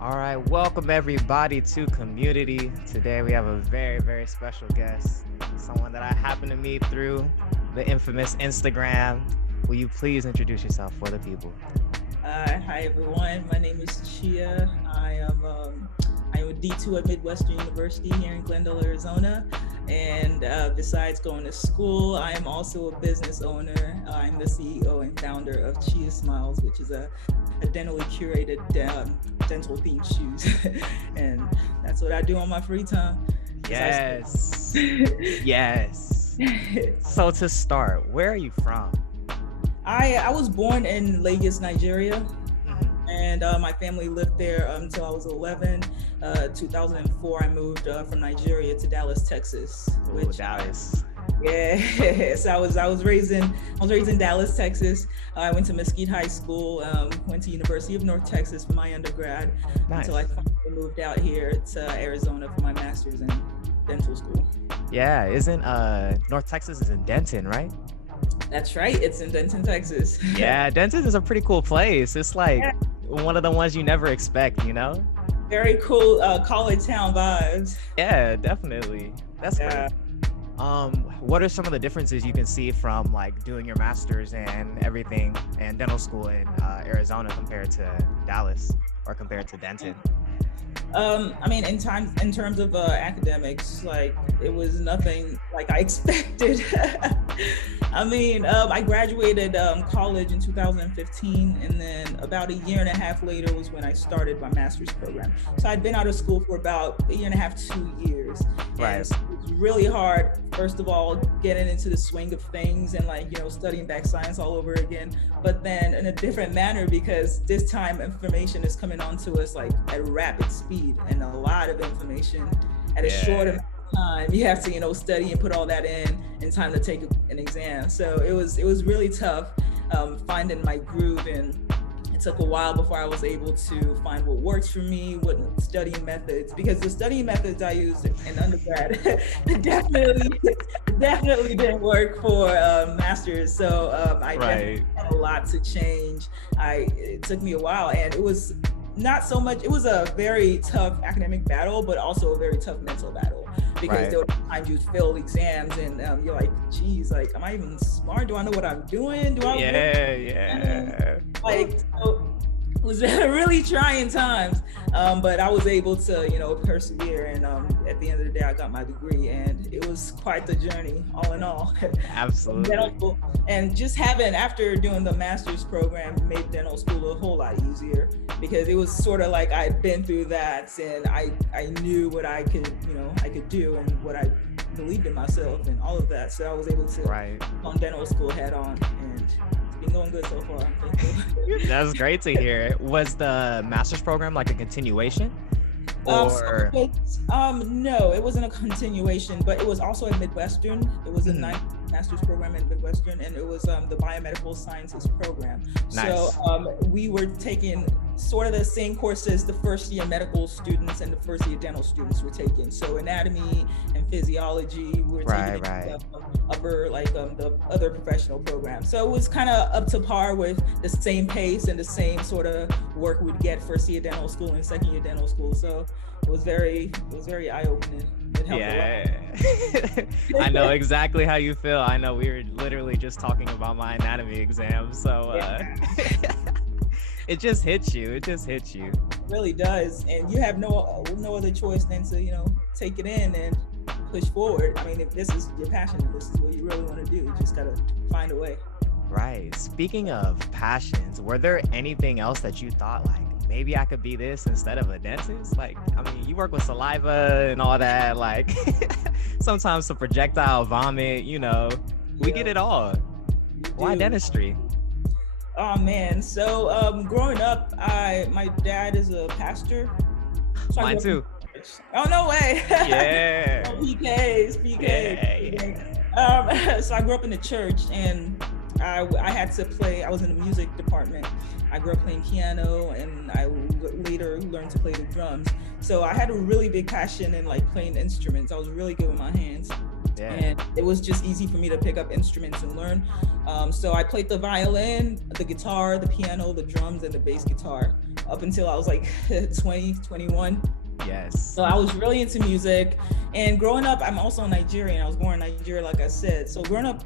All right, welcome everybody to Community. Today we have a very, very special guest, someone that I happened to meet through the infamous Instagram. Will you please introduce yourself for the people? Hi everyone, my name is Chia. I am a D2 at Midwestern University here in Glendale, Arizona. And besides going to school, I am also a business owner. I'm the CEO and founder of ChiaSmiles, which is a dentally curated dental themed shoes. And that's what I do on my free time. Yes. Yes. So to start, where are you from? I was born in Lagos, Nigeria. And my family lived there until I was 11. 2004, I moved from Nigeria to Dallas, Texas. Dallas. So I was raised in Dallas, Texas. I went to Mesquite High School. Went to University of North Texas for my undergrad. Nice. Until I finally moved out here to Arizona for my master's in dental school. Yeah, isn't North Texas is in Denton, right? That's right. It's in Denton, Texas. Yeah, Denton is a pretty cool place. It's like one of the ones you never expect, you know? Very cool college town vibes. Yeah, definitely. That's great. What are some of the differences you can see from like doing your master's and everything and dental school in Arizona compared to Dallas or compared to Denton? I mean, in terms of academics, like it was nothing like I expected. I mean, I graduated college in 2015, and then about a year and a half later was when I started my master's program. So I'd been out of school for about a year and a half, 2 years. Right. And so it was really hard, first of all, getting into the swing of things and like, studying back science all over again, but then in a different manner because this time information is coming onto us like at rapid speed and a lot of information at a short amount of time. You have to, study and put all that in time to take an exam. So it was really tough finding my groove, and it took a while before I was able to find what works for me, what studying methods, because the studying methods I used in undergrad definitely didn't work for masters. So I definitely had a lot to change. It took me a while, and it was not so much, it was a very tough academic battle, but also a very tough mental battle. Because there were times you failed exams and you're like, geez, like, am I even smart? Do I know what I'm doing? It was really trying times, but I was able to, persevere, and at the end of the day, I got my degree, and it was quite the journey, all in all. Absolutely. And just after doing the master's program, made dental school a whole lot easier, because it was sort of like I'd been through that, and I knew what I could do, and what I believed in myself, and all of that. So I was able to on dental school head on, and been going good so far. I'm thankful. That's great to hear. Was the master's program like a continuation? Or no, it wasn't a continuation, but it was also at Midwestern. It was a ninth master's program at Midwestern, and it was the biomedical sciences program. Nice. So we were taking sort of the same courses the first year medical students and the first year dental students were taking. So anatomy and physiology, we were taking the other professional programs. So it was kind of up to par with the same pace and the same sort of work we'd get first year dental school and second year dental school. So it was very eye-opening. Yeah. I know exactly how you feel. I know we were literally just talking about my anatomy exam. So it just hits you. It really does. And you have no other choice than to, take it in and push forward. I mean, if this is your passion, this is what you really want to do, you just got to find a way. Right. Speaking of passions, were there anything else that you thought like, maybe I could be this instead of a dentist? Like, I mean, you work with saliva and all that, like sometimes the projectile vomit, we get it all. Why dentistry? Oh man. So growing up, my dad is a pastor. So Mine too. Oh, no way. Yeah. PKs. Yeah. So I grew up in the church, and I had to play. I was in the music department. I grew up playing piano, and I later learned to play the drums. So I had a really big passion in like playing instruments. I was really good with my hands. Yeah. And it was just easy for me to pick up instruments and learn. So I played the violin, the guitar, the piano, the drums, and the bass guitar up until I was like 20, 21. Yes. So I was really into music. And growing up, I'm also Nigerian. I was born in Nigeria, like I said. So growing up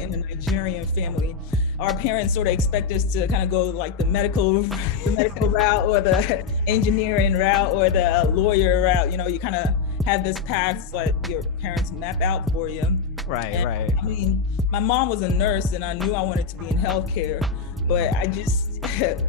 in a Nigerian family, our parents sort of expect us to kind of go like the medical route, or the engineering route, or the lawyer route. You know, you kind of have this path like your parents map out for you. Right, right. I mean, my mom was a nurse, and I knew I wanted to be in healthcare. But I just,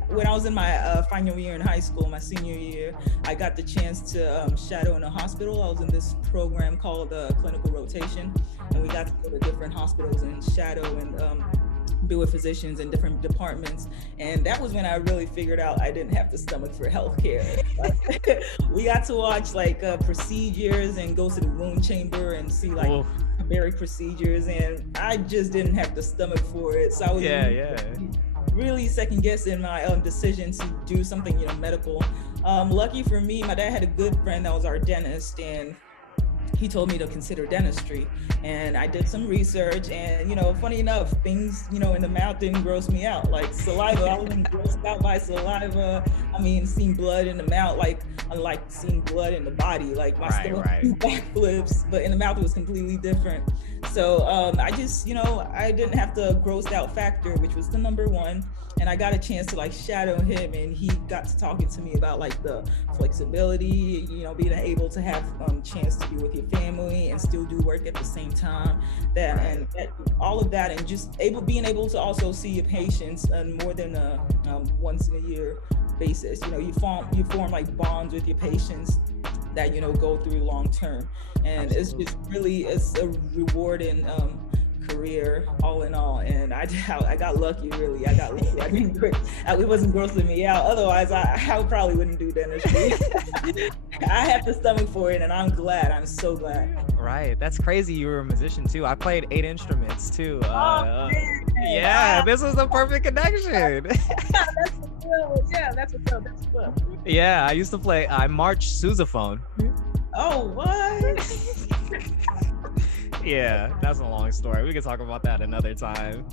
when I was in my final year in high school, my senior year, I got the chance to shadow in a hospital. I was in this program called clinical rotation, and we got to go to different hospitals and shadow and be with physicians in different departments. And that was when I really figured out I didn't have the stomach for healthcare. We got to watch like procedures and go to the wound chamber and see like baric procedures, and I just didn't have the stomach for it. So I was really second guessing my decision to do something, medical. Lucky for me, my dad had a good friend that was our dentist, and he told me to consider dentistry. And I did some research, and funny enough, things in the mouth didn't gross me out. Like saliva, I wasn't grossed out by saliva. I mean, seeing blood in the mouth, like unlike seeing blood in the body, like my stomach backflips, but in the mouth it was completely different. So I just, I didn't have the grossed out factor, which was the number one. And I got a chance to like shadow him, and he got to talking to me about like the flexibility, being able to have chance to be with your family and still do work at the same time. And all of that, and just being able to also see your patients on more than a once in a year basis. You form like bonds with your patients that go through long term, and Absolutely. It's a rewarding career all in all. And I got lucky, really. I got lucky. It wasn't grossing me out. Otherwise, I probably wouldn't do dentistry. I have the stomach for it, and I'm glad. I'm so glad. Right. That's crazy. You were a musician too. I played 8 instruments too. This was the perfect connection. That's what's up. Yeah, I used to play. I marched sousaphone. Oh, what? Yeah, that's a long story. We can talk about that another time.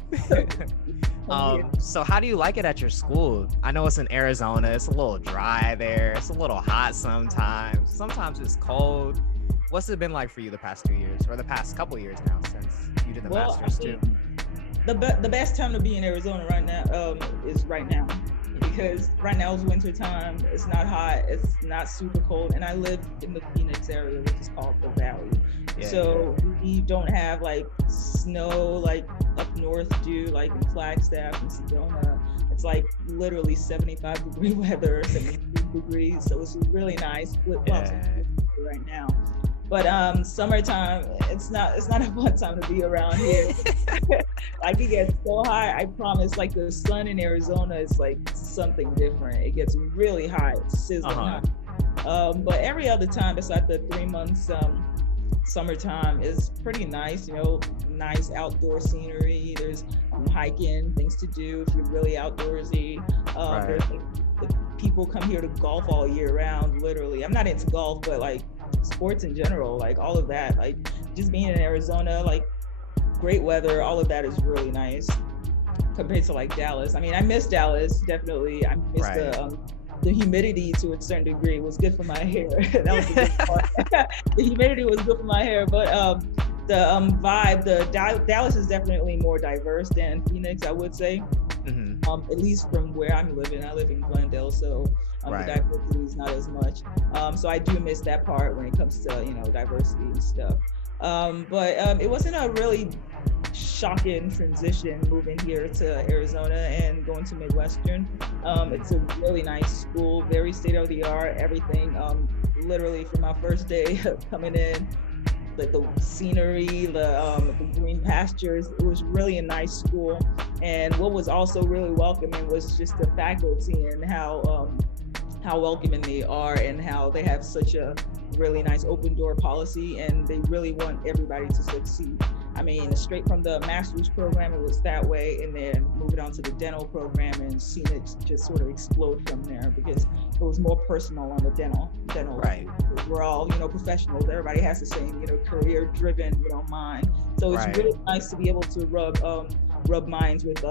So how do you like it at your school? I know it's in Arizona. It's a little dry there. It's a little hot sometimes. Sometimes it's cold. What's it been like for you the past 2 years, or the past couple years now, since you did the master's too? The best time to be in Arizona right now is right now. Because right now is winter time. It's not hot. It's not super cold. And I live in the Phoenix area, which is called the Valley. We don't have like snow like up north do, like in Flagstaff and Sedona. It's like literally 75-degree weather, 73 degrees. So it's really nice. Right now. But summertime, it's not a fun time to be around here. Like it gets so hot. I promise, like the sun in Arizona is like something different. It gets really hot, sizzling hot. But every other time besides the 3 months summertime is pretty nice, nice outdoor scenery. There's hiking, things to do if you're really outdoorsy. There's people come here to golf all year round, literally. I'm not into golf, but like sports in general, like all of that, like just being in Arizona, like great weather, all of that is really nice compared to like Dallas. I mean, I miss Dallas, definitely. I miss the humidity to a certain degree. It was good for my hair. That was the good part. The humidity was good for my hair, but the vibe, Dallas is definitely more diverse than Phoenix, I would say. Mm-hmm. At least from where I'm living. I live in Glendale, so the diversity is not as much. So I do miss that part when it comes to diversity and stuff. But it wasn't a really shocking transition moving here to Arizona and going to Midwestern. It's a really nice school, very state-of-the-art, everything. Literally from my first day coming in, like the scenery, the green pastures, it was really a nice school. And what was also really welcoming was just the faculty and how welcoming they are, and how they have such a really nice open door policy, and they really want everybody to succeed. I mean, straight from the master's program, it was that way, and then moving on to the dental program and seeing it just sort of explode from there because it was more personal on the dental. Right. We're all, professionals. Everybody has the same, career-driven, mind. So it's Right. really nice to be able to rub minds with,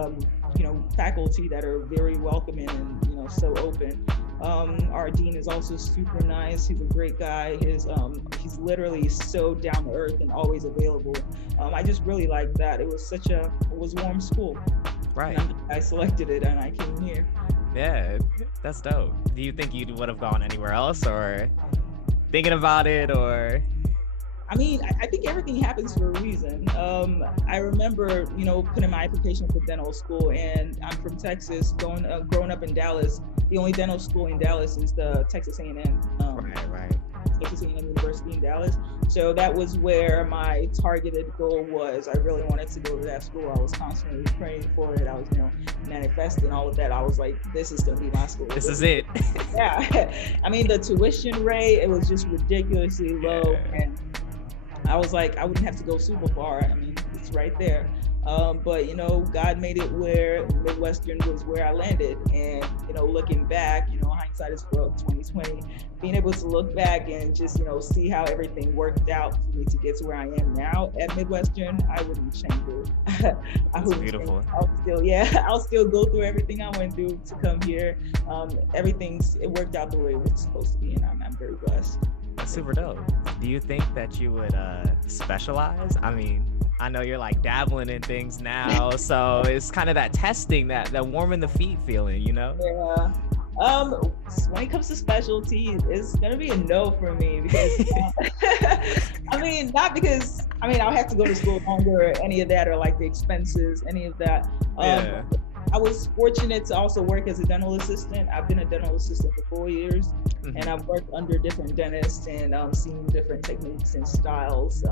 faculty that are very welcoming and, so open. Our dean is also super nice. He's a great guy. He's literally so down to earth and always available. I just really like that. It was warm school. Right. And I selected it and I came here. Yeah, that's dope. Do you think you would have gone anywhere else, or thinking about it, or? I mean, I think everything happens for a reason. I remember, putting my application for dental school, and I'm from Texas. Growing up in Dallas, the only dental school in Dallas is the Texas A&M. Right. Texas A&M University in Dallas. So that was where my targeted goal was. I really wanted to go to that school. I was constantly praying for it. I was, manifesting all of that. I was like, this is going to be my school. This is it. Yeah. I mean, the tuition rate, it was just ridiculously low. And I was like, I wouldn't have to go super far. I mean, it's right there. But God made it where Midwestern was where I landed. And looking back, hindsight is 2020. Being able to look back and just see how everything worked out for me to get to where I am now at Midwestern, I wouldn't change it. That's beautiful. I'll still go through everything I went through to come here. It worked out the way it was supposed to be, and I'm very blessed. That's super dope. Do you think that you would specialize? I mean, I know you're like dabbling in things now, so it's kind of that testing, that warming the feet feeling, Yeah. When it comes to specialties, it's gonna be a no for me because I mean, not because I'll have to go to school longer or any of that, or like the expenses, any of that. Yeah. I was fortunate to also work as a dental assistant. I've been a dental assistant for 4 years, Mhm. and I've worked under different dentists and seen different techniques and styles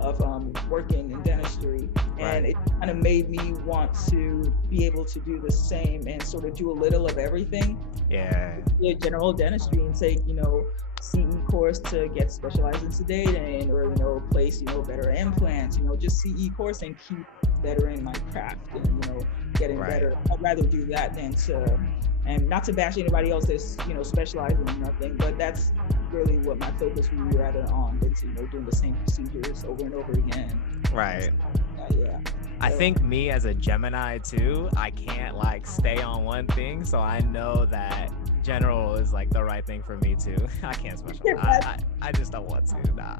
of working in dentistry. And it kind of made me want to be able to do the same and sort of do a little of everything. Yeah. General dentistry and take, CE course to get specialized in sedating, or, place, better implants, just CE course and keep bettering my craft and, getting better. I'd rather do that than and not to bash anybody else that's, specializing in nothing, but that's really what my focus would be rather on than to, doing the same procedures over and over again. Right. Yeah. I think me as a Gemini too, I can't like stay on one thing, so I know that general is like the right thing for me too. I can't specialize. I just don't want to. Nah.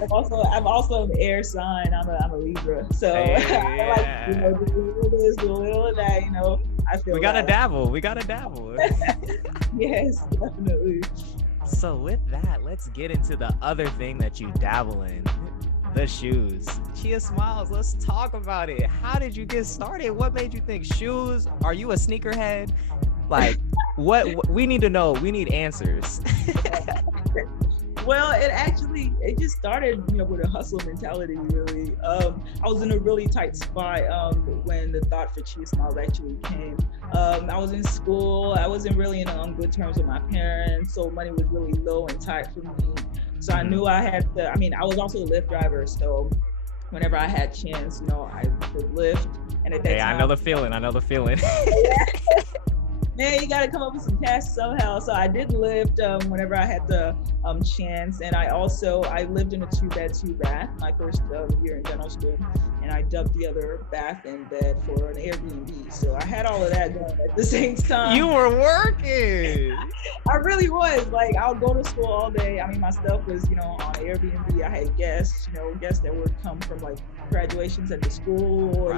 I'm also an air sign. I'm a Libra, so yeah. I like do a little this, do a little of that. I feel we gotta dabble. We gotta dabble. Yes, definitely. So with that, let's get into the other thing that you dabble in. The shoes. ChiaSmiles, let's talk about it. How did you get started? What made you think shoes? Are you a sneakerhead? Like, what we need to know. We need answers. Well, it just started, with a hustle mentality, really. I was in a really tight spot when the thought for ChiaSmiles actually came. I was in school. I wasn't really on good terms with my parents, so money was really low and tight for me. So I knew I had to, I was also a Lyft driver, so whenever I had chance, I would Lyft. And at that time, I know the feeling. Man, you got to come up with some cash somehow. So I did Lyft whenever I had the chance. And I lived in a 2-bed, 2-bath my first year in dental school. And I dubbed the other bath and bed for an Airbnb. So I had all of that going at the same time. You were working. I really was. Like, I'll go to school all day. My stuff was, on Airbnb. I had guests that would come from like graduations at the school or,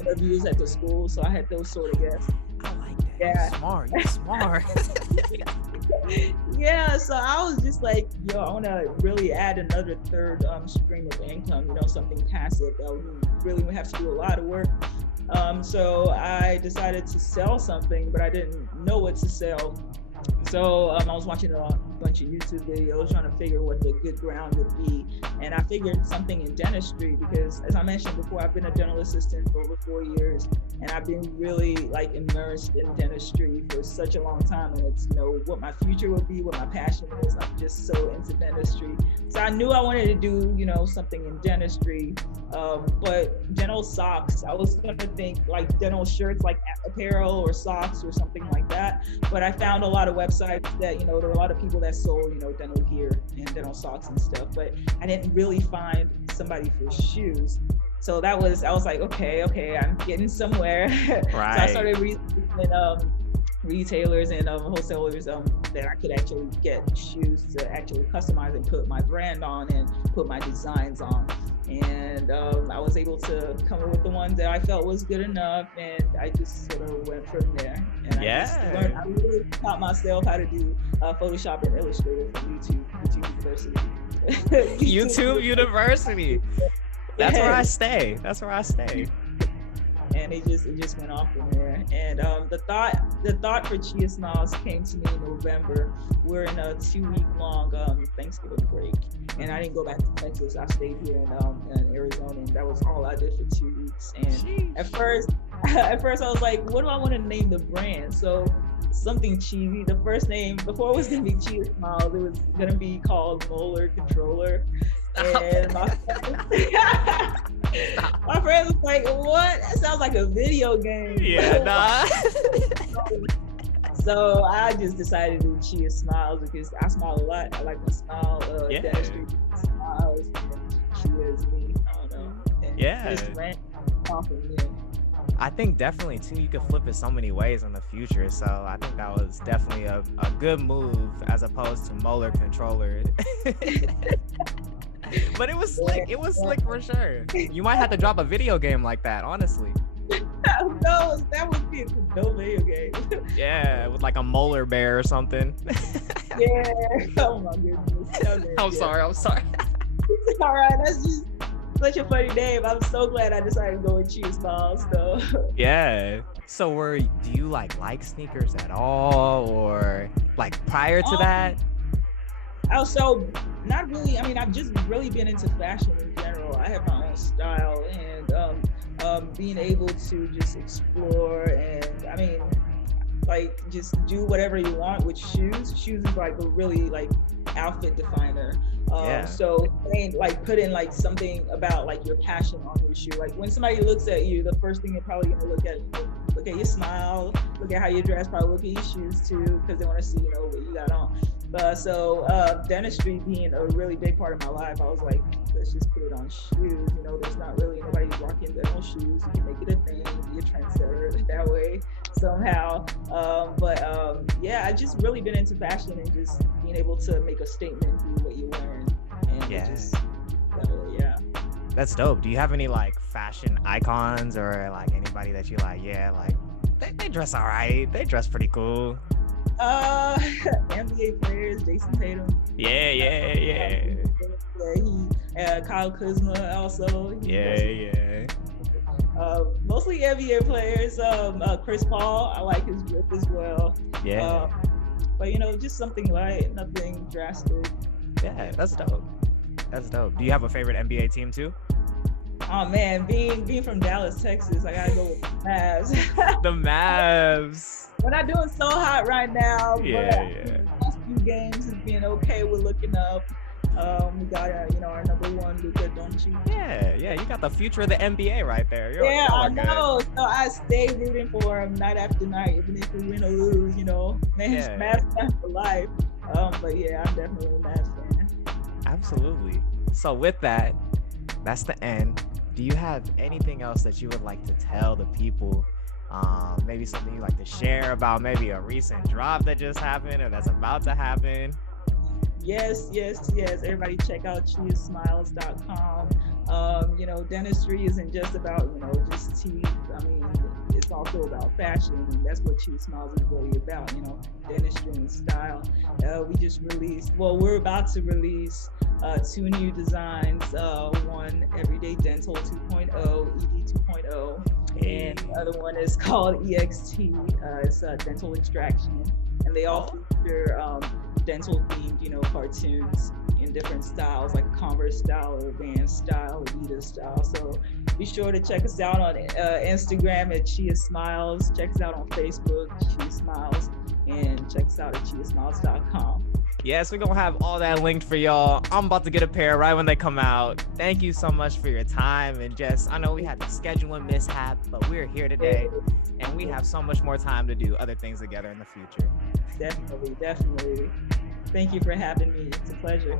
interviews at the school. So I had those sort of guests. I like that. Yeah. You're smart. Yeah, so I was just like, I want to really add another third stream of income, something passive that we really would have to do a lot of work. So I decided to sell something, but I didn't know what to sell. So I was watching a bunch of YouTube videos trying to figure what the good ground would be. And I figured something in dentistry because, as I mentioned before, I've been a dental assistant for over 4 years. And I've been really like immersed in dentistry for such a long time. And it's, what my future will be, what my passion is. I'm just so into dentistry. So I knew I wanted to do, something in dentistry. But dental socks, I was gonna think like dental shirts, like apparel or socks or something like that. But I found a lot of websites that, there were a lot of people that sold, dental gear and dental socks and stuff. But I didn't really find somebody for shoes. So I was like, okay, I'm getting somewhere. Right. So I started researching retailers and wholesalers that I could actually get shoes to actually customize and put my brand on and put my designs on. And I was able to come up with the ones that I felt was good enough, and I just sort of went from there. And I really taught myself how to do Photoshop and Illustrator from YouTube University. YouTube University. That's where I stay. And it just went off from there. And the thought for ChiaSmiles came to me in November. We're in a 2-week-long Thanksgiving break, and I didn't go back to Texas. I stayed here in Arizona, and that was all I did for 2 weeks. And at first I was like, what do I want to name the brand? So something cheesy. The first name, before it was gonna be ChiaSmiles, it was gonna be called Molar Controller. And my friend was like, what? That sounds like a video game. Yeah, nah. So I just decided to do ChiaSmiles because I smile a lot. I like my smile. Dentistry smiles. Chia is me. I don't know. And just ran off of there. I think definitely too, you could flip it so many ways in the future. So I think that was definitely a good move as opposed to Molar Controller. But it was slick. It was slick for sure. You might have to drop a video game like that, honestly. No, that would be no video game. Yeah, with like a molar bear or something. Yeah. Oh my goodness. I'm sorry. It's all right. That's just such a funny name. I'm so glad I decided to go with ChiaSmiles though. Yeah. So do you like sneakers at all, or like prior to that? Also, not really. I mean, I've just really been into fashion in general. I have my own style, and being able to just explore, and I mean, like just do whatever you want with shoes. Shoes is like a really like outfit definer. So like put in like something about like your passion on your shoe. Like when somebody looks at you, the first thing they're probably gonna look at your smile, look at how you dress, probably look at your shoes too, because they want to see what you got on. So dentistry being a really big part of my life, I was like, let's just put it on shoes. There's not really nobody rocking dental shoes. You can make it a thing, be a trendsetter that way somehow. Yeah, I just really been into fashion and just being able to make a statement through what you're wearing. And yeah. That's dope. Do you have any like fashion icons or like anybody that you like? Yeah, like they dress all right. They dress pretty cool. NBA players, Jason Tatum. Yeah. Kyle Kuzma also. Yeah. Mostly NBA players. Chris Paul, I like his grip as well. Yeah. But just something light, nothing drastic. Yeah, that's dope. Do you have a favorite NBA team too? Oh man, being from Dallas, Texas, I gotta go with the Mavs. The Mavs. We're not doing so hot right now. Yeah. The last few games has been okay. We're looking up. We got our number one, Luka Doncic. Yeah. You got the future of the NBA right there. I know. So I stay rooting for him night after night, even if we win or lose. Mavs fan for life. But yeah, I'm definitely a Mavs fan. Absolutely. So with that, that's the end. Do you have anything else that you would like to tell the people? Maybe something you like to share about maybe a recent drop that just happened or that's about to happen? Yes. Everybody check out ChiaSmiles.com. Dentistry isn't just about, just teeth. I mean, it's also about fashion, and that's what ChiaSmiles is really about, dentistry and style. We're about to release 2 new designs, one Everyday Dental 2.0, ED 2.0, and the other one is called EXT, it's dental extraction, and they all feature dental themed, cartoons in different styles, like Converse style or Vans style, Adidas style. So be sure to check us out on Instagram at ChiaSmiles, check us out on Facebook, ChiaSmiles, and check us out at ChiaSmiles.com. Yes, we're gonna have all that linked for y'all. I'm about to get a pair right when they come out. Thank you so much for your time, and just, I know we had the scheduling mishap, but we're here today and we have so much more time to do other things together in the future. Definitely, definitely. Thank you for having me. It's a pleasure.